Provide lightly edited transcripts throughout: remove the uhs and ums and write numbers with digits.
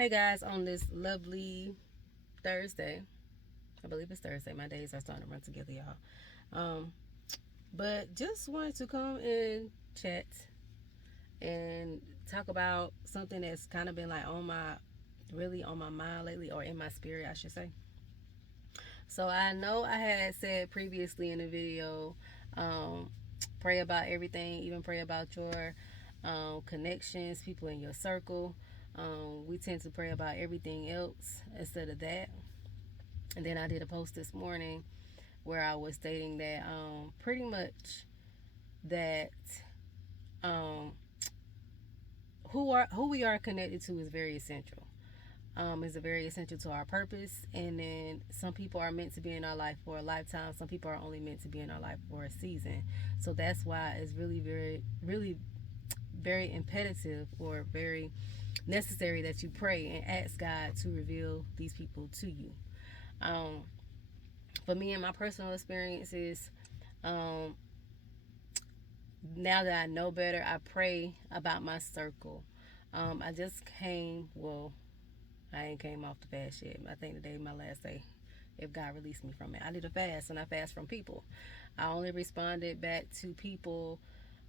Hey guys, on this lovely Thursday, I believe it's Thursday. My days are starting to run together, y'all. Um, but just wanted to come and chat and talk about something that's kind of been like really on my mind lately, or in my spirit, I should say. So I know I had said previously in the video, um, pray about everything, even pray about your connections, people in your circle. We tend to pray about everything else instead of that. And then I did a post this morning where I was stating that pretty much that um, who we are connected to is very essential. Is very essential to our purpose. And then some people are meant to be in our life for a lifetime. Some people are only meant to be in our life for a season. So that's why it's really, very imperative or very necessary that you pray and ask God to reveal these people to you. Um, for me and my personal experiences, um, now that I know better, I pray about my circle. I just I ain't came off the fast yet. I think today is my last day if God released me from it. I did a fast and I fast from people. I only responded back to people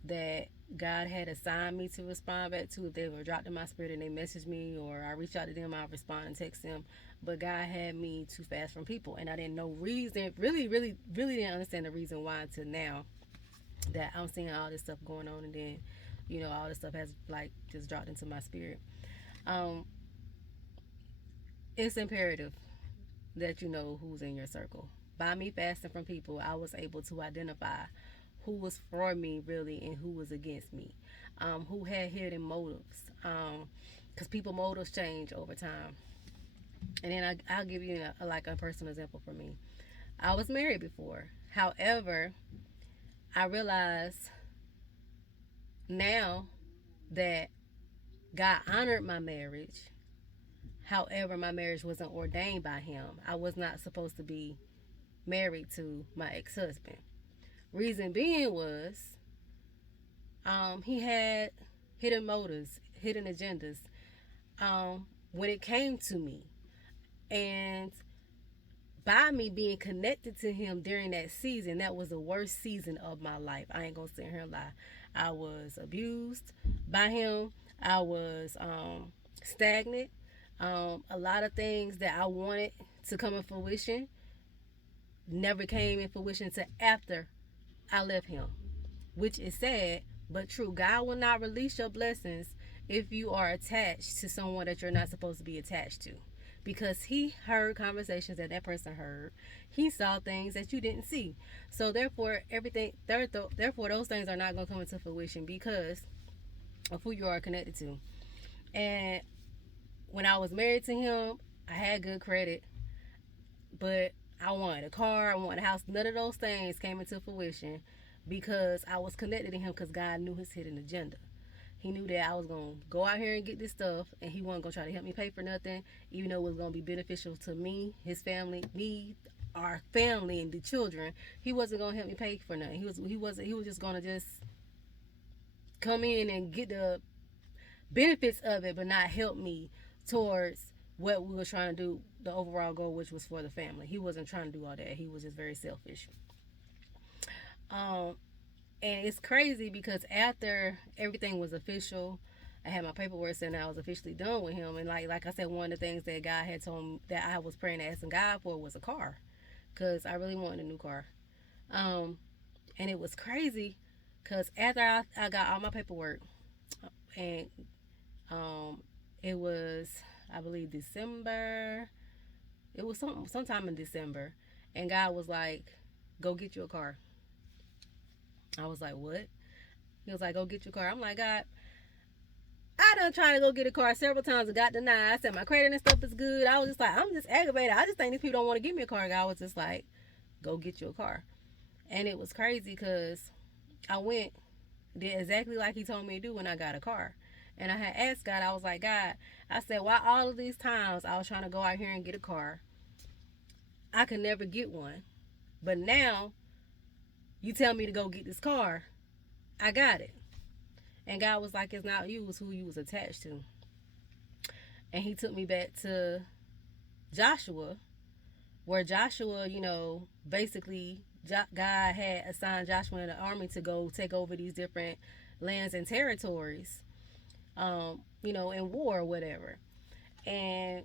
that God had assigned me to respond back to. If they were dropped in my spirit and they messaged me or I reach out to them, I'll respond and text them. But God had me to fast from people, and I didn't know reason. Really didn't understand the reason why until now that I'm seeing all this stuff going on, and then all this stuff has like just dropped into my spirit. Um, it's imperative that you know who's in your circle. By me fasting from people, I was able to identify who was for me really and who was against me, who had hidden motives. Because people motives change over time. And then I'll give you like a personal example for me. I was married before. However, I realized now that God honored my marriage. However, my marriage wasn't ordained by Him. I was not supposed to be married to my ex-husband. Reason being was he had hidden motives, hidden agendas when it came to me. And by me being connected to him during that season, that was the worst season of my life. I ain't gonna sit here and lie. I was abused by him. I was stagnant. A lot of things that I wanted to come in fruition never came in fruition until after I left him, which is sad but true. God will not release your blessings if you are attached to someone that you're not supposed to be attached to, because he heard conversations that that person heard. He saw things that you didn't see. So therefore those things are not going to come into fruition because of who you are connected to. And when I was married to him, I had good credit, but I wanted a car, I wanted a house. None of those things came into fruition because I was connected to him, because God knew his hidden agenda. He knew that I was going to go out here and get this stuff, and he wasn't going to try to help me pay for nothing, even though it was going to be beneficial to me, his family, me, our family, and the children. He wasn't going to help me pay for nothing. He was just going to just come in and get the benefits of it, but not help me towards what we were trying to do, the overall goal, which was for the family. He wasn't trying to do all that. He was just very selfish. Um, and it's crazy because after everything was official, I had my paperwork saying I was officially done with him. And like I said, one of the things that God had told me that I was praying and asking God for was a car, because I really wanted a new car. Um, and it was crazy because after I got all my paperwork, and um, it was, I believe, December. It was sometime in December, and God was like, "Go get you a car." I was like, "What?" He was like, "Go get your car." I'm like, "God, I done tried to go get a car several times and got denied." I said my credit and stuff is good. I was just like, I'm just aggravated. I just think these people don't want to give me a car. God was just like, "Go get you a car." And it was crazy because I went, did exactly like he told me to do when I got a car. And I had asked God, I was like, "God," I said, "why all of these times I was trying to go out here and get a car, I could never get one. But now you tell me to go get this car, I got it." And God was like, "It's not you, it's who you was attached to." And he took me back to Joshua, where Joshua, basically God had assigned Joshua and the army to go take over these different lands and territories, in war or whatever. And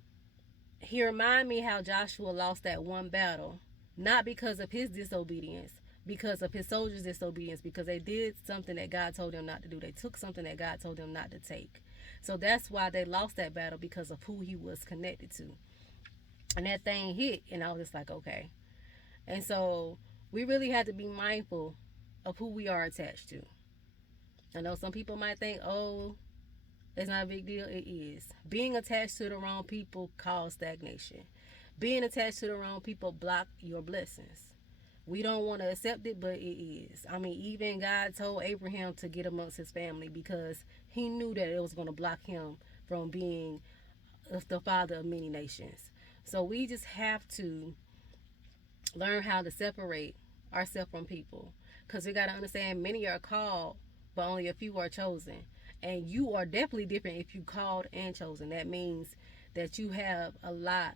he reminded me how Joshua lost that one battle, not because of his disobedience, because of his soldiers' disobedience, because they did something that God told them not to do. They took something that God told them not to take. So that's why they lost that battle, because of who he was connected to. And that thing hit, and I was just like, okay. And so we really have to be mindful of who we are attached to. I know some people might think, oh, it's not a big deal. It is. Being attached to the wrong people causes stagnation. Being attached to the wrong people block your blessings. We don't want to accept it, but it is. I mean, even God told Abraham to get amongst his family because he knew that it was going to block him from being the father of many nations. So we just have to learn how to separate ourselves from people, because we got to understand many are called, but only a few are chosen. And you are definitely different if you called and chosen. That means that you have a lot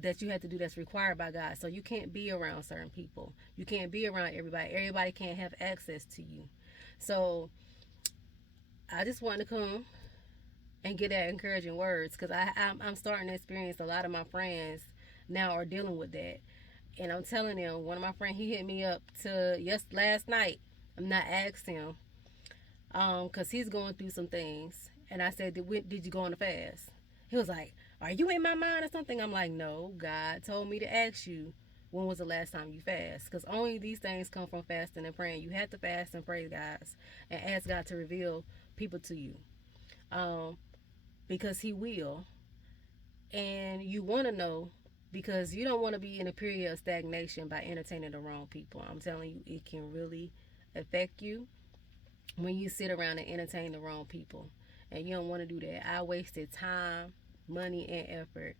that you have to do that's required by God. So you can't be around certain people. You can't be around everybody. Everybody can't have access to you. So I just want to come and get that encouraging words, because I'm starting to experience a lot of my friends now are dealing with that. And I'm telling them, one of my friends, he hit me up last night. I'm not asking him, because he's going through some things. And I said, did you go on a fast? He was like, are you in my mind or something? I'm like, no, God told me to ask you, when was the last time you fast? Because only these things come from fasting and praying. You have to fast and pray, guys, and ask God to reveal people to you, um, because he will. And you want to know, because you don't want to be in a period of stagnation by entertaining the wrong people. I'm telling you, it can really affect you when you sit around and entertain the wrong people. And you don't want to do that. I wasted time, money, and effort,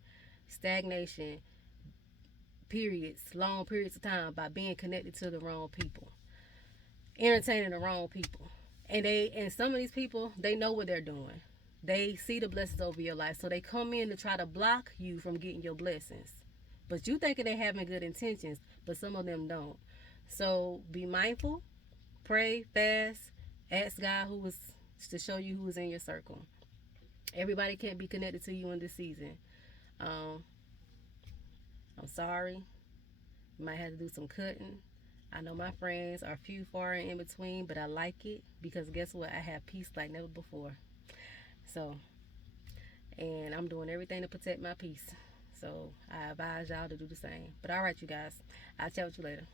stagnation, periods, long periods of time, by being connected to the wrong people, entertaining the wrong people. And some of these people, they know what they're doing. They see the blessings over your life, so they come in to try to block you from getting your blessings. But you thinking they're having good intentions, but some of them don't. So be mindful, pray, fast, ask God who was to show you who is in your circle. Everybody can't be connected to you in this season. Um, I'm sorry. You might have to do some cutting. I know my friends are few far and in between, but I like it, because guess what? I have peace like never before. So, and I'm doing everything to protect my peace. So I advise y'all to do the same. But all right, you guys, I'll chat with you later.